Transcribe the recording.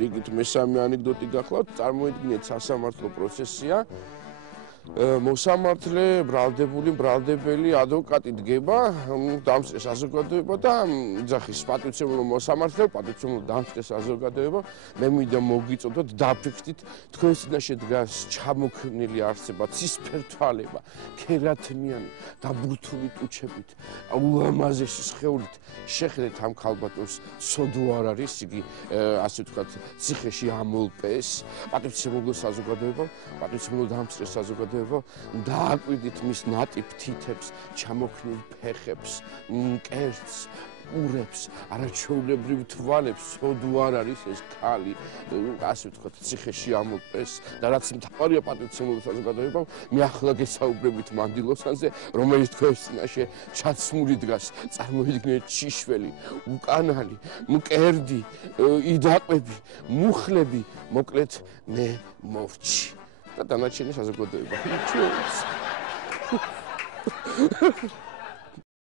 რიგით მესამე ანეკდოტი გახლავთ, წარმოიდგინეთ სასამართლო პროცესია. მოსამართლე, ბრალდებელი, ადვოკატი დგება, დამსწრეს საზოგადოება და იძახის პატივცემულო მოსამართლე, პატივცემულო დამსწრეს საზოგადოება, მე მინდა მოგიწოდოთ, დაფიქრდით, თქვენ წინაშე დგას ჩამოქნილი არსება, ცისფერთვალება, ქერათმიანი, დაბურთული ტუჩებით, ულამაზესი სხეულით, შეხედეთ ამ ქალბატონს, სოდო არ არის, იგი ასე ვთქვათ, ციხეში ამოლპეს, პატივცემულო საზოგადოება, პატივცემულო დამსწრეს საზოგადოება დააკვირდით მის ნატიფ თითებს, ჩამოქნილ ფეხებს, მკერდს, ყურებს, არაჩვეულებრივ თვალებს, სოდო არ არის ეს ქალი, ასე ვთქვათ, ციხეში ამოლპეს და რაც მთავარია პატივცემულო საზოგადოებამ, მე ახლა გესაუბრებით მანდილოსანზე, რომელიც თქვენს წინაშე ჩაცმული დგას, წარმოიდგინეთ ჩიშველი, უკანალი, მკერდი, იდაყები, მუხლები, მოკლედ მე მოვჩი. და დანარჩენი საზოგადოება.